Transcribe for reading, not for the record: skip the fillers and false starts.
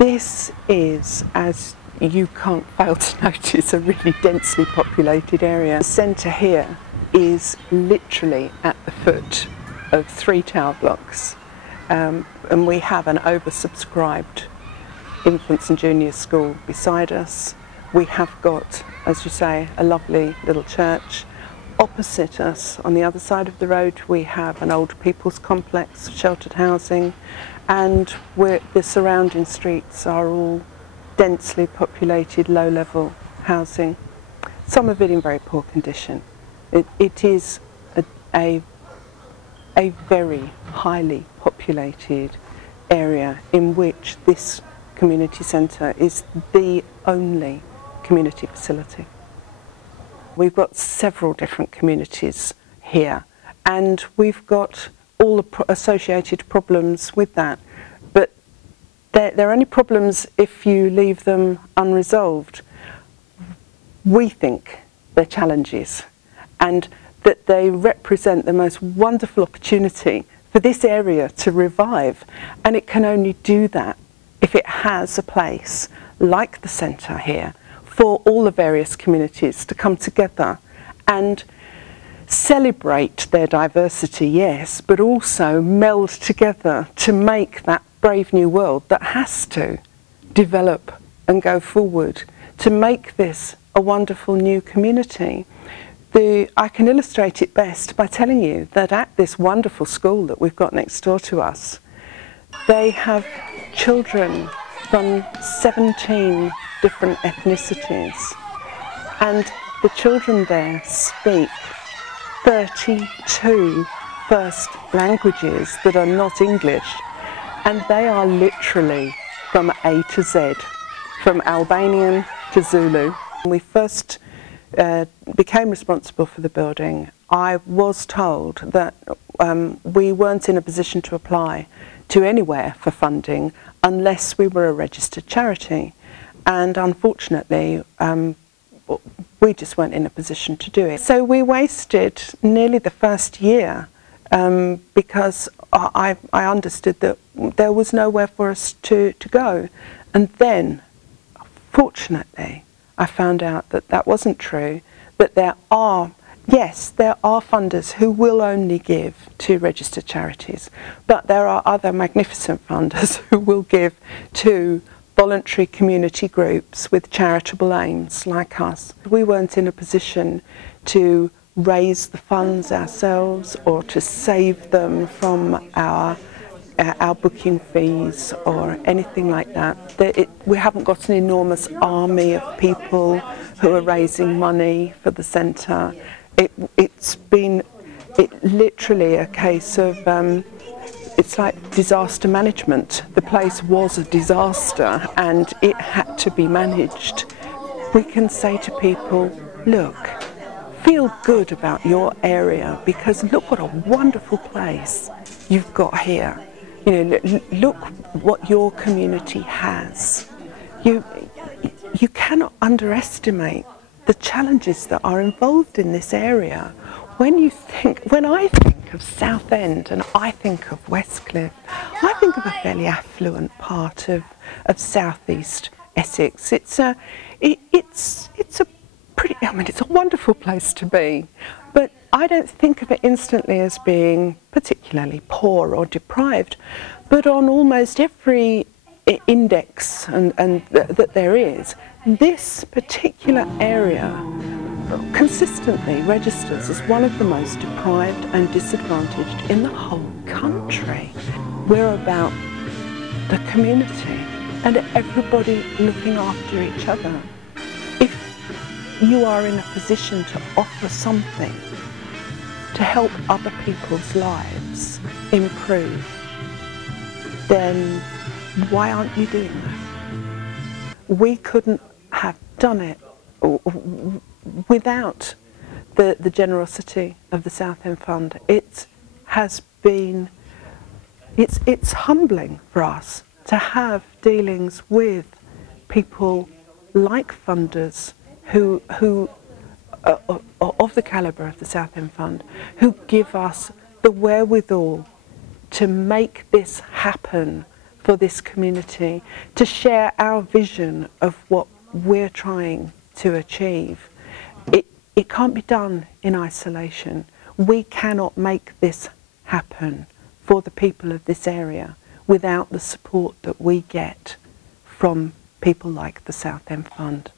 This is, as you can't fail to notice, a really densely populated area. The centre here is literally at the foot of 3 tower blocks, and we have an oversubscribed infants and junior school beside us. We have got, as you say, a lovely little church. Opposite us, on the other side of the road, we have an old people's complex, sheltered housing, and the surrounding streets are all densely populated, low-level housing, some of it in very poor condition. It is a very highly populated area in which this community centre is the only community facility. We've got several different communities here, and we've got all the associated problems with that, but they're only problems if you leave them unresolved. We think they're challenges, and that they represent the most wonderful opportunity for this area to revive, and it can only do that if it has a place like the centre here for all the various communities to come together and celebrate their diversity, yes, but also meld together to make that brave new world that has to develop and go forward to make this a wonderful new community. I can illustrate it best by telling you that at this wonderful school that we've got next door to us, they have children from 17 different ethnicities, and the children there speak 32 first languages that are not English, and they are literally from A to Z, from Albanian to Zulu. When we first became responsible for the building, I was told that we weren't in a position to apply to anywhere for funding unless we were a registered charity, and unfortunately we just weren't in a position to do it. So we wasted nearly the first year because I understood that there was nowhere for us to go, and then fortunately I found out that that wasn't true, that there are funders who will only give to registered charities, but there are other magnificent funders who will give to voluntary community groups with charitable aims like us. We weren't in a position to raise the funds ourselves or to save them from our booking fees or anything like that. We haven't got an enormous army of people who are raising money for the centre. It's been literally a case of, it's like disaster management. The place was a disaster and it had to be managed. We can say to people, look, feel good about your area because look what a wonderful place you've got here. You know, look what your community has. You cannot underestimate the challenges that are involved in this area. When I think of Southend and I think of Westcliff, I think of a fairly affluent part of southeast Essex. It's a wonderful place to be, but I don't think of it instantly as being particularly poor or deprived. But on almost every index that there is, this particular area consistently registers as one of the most deprived and disadvantaged in the whole country. We're about the community and everybody looking after each other. If you are in a position to offer something to help other people's lives improve, then why aren't you doing that? We couldn't have done it without the generosity of the Southend Fund. It has been, it's humbling for us to have dealings with people like funders who of the calibre of the Southend Fund, who give us the wherewithal to make this happen for this community, to share our vision of what we're trying to achieve. It can't be done in isolation. We cannot make this happen for the people of this area without the support that we get from people like the Southend Fund.